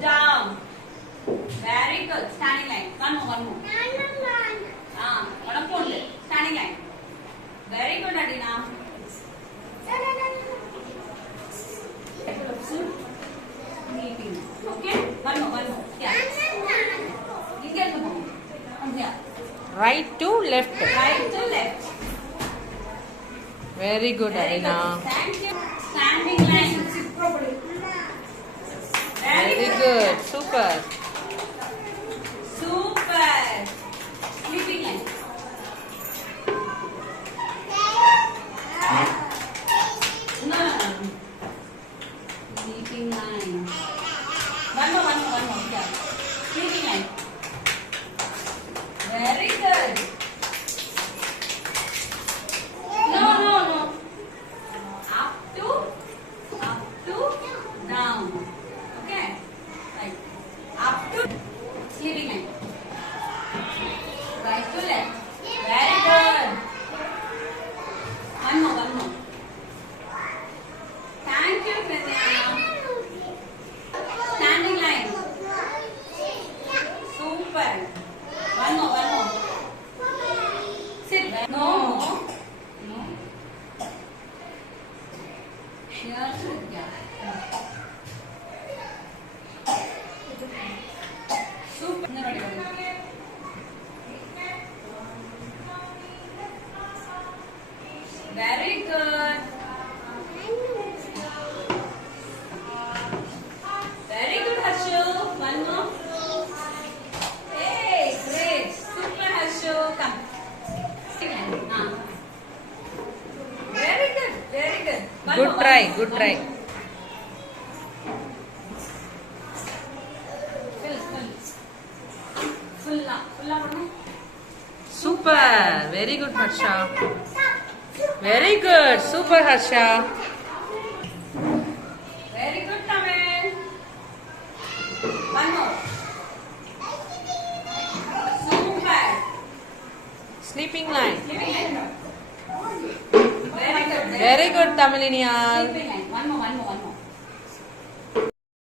down. Very good. Standing line. One more. Standing line. Very good, Adina. Okay. One more. Yeah. Right to left. Right to left. Very good, Very Adina. good. Thank you. Standing line. Very good. Super. Super. Sleeping line. No. Sleeping line. One more. Yeah. Sleeping line. Very good. No. Up to down. Okay. Right. Up to sleeping line. Right to left. Very good. One more. Thank you, Pratya. Standing line. Super. One more. Sit. No. Here. Super. Very good. Very good, Harshu. One more. Hey, great. Super, Harshu. Come. Very good. One Good more, try. one Good more. try. Full up. Super. Very good, Harsha. Very good. Super, Harsha. Very good, Tamil. One more. Super. Sleeping line. Sleeping line. Very good. Very good, Tamilinial. Sleeping line. One more.